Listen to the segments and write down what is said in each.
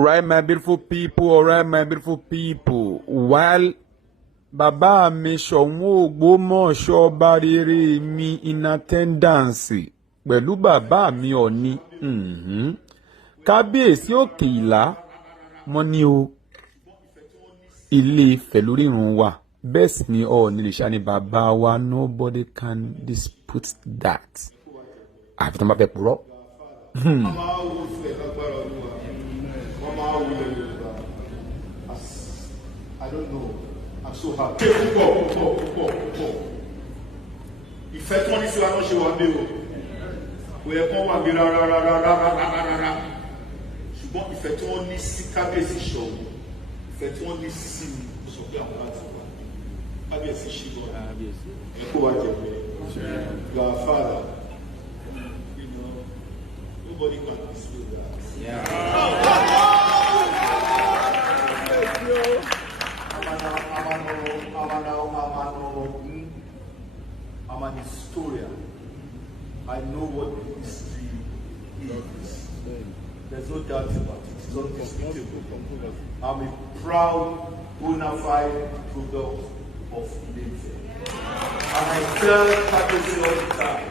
Alright, my beautiful people. Alright, my beautiful people. While Baba mi Ṣọ̀ún Ògbómọ̀ṣọ́ ọba rere mi in attendance pẹ̀lú bàbá mi Ọ̀ọ̀ni kábíyèsí Òkè Ìlá wọ́n ní o Ilé Ifẹ̀ lórí ìrun wa bẹ́ẹ̀ sì ni Ọ̀ọ̀ni Ìrìṣà ni bàbá wa, nobody can dispute that. Àfi tó ń bá fẹ́ purọ́. I don't know. I'm so happy. Ìfẹ́ tí wọ́n ní sí wa náà ṣe wà bí o. Kò yẹ kó wà bí rárá. Ṣùgbọ́n ìfẹ́ tí wọ́n ní sí kábíyèsí Ṣọ̀ún, ìfẹ́ tí wọ́n ní sí mi, ó sọ pé àwọn láti wà. Kábíyèsí ṣíbọ̀. Ẹ kó wa jẹ pé you are father. You know, nobody can dispute that. Yeah. I'm an historian. I know what the history is. There's no doubt about it. It's undisputable. I'm a proud, bona fide product of Ile-Ife. And I tell Kábíyèsí all the time,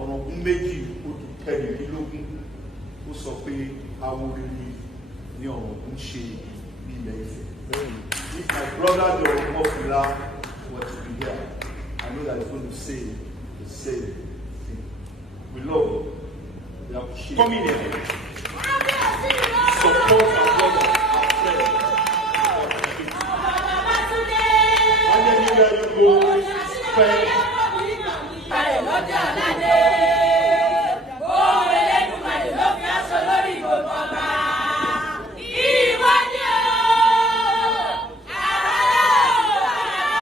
ọ̀nà ọ̀gùn méjì ó di kẹrìndínlógún ó sọ pé Awórere ní ọ̀nà ọ̀gùn ṣe ní Ilé-Ifẹ̀. If my brother the Ọ̀gbọ́fìlà were to be here, I know that he's going to say the same thing. We love you. We appreciate you. Come in here.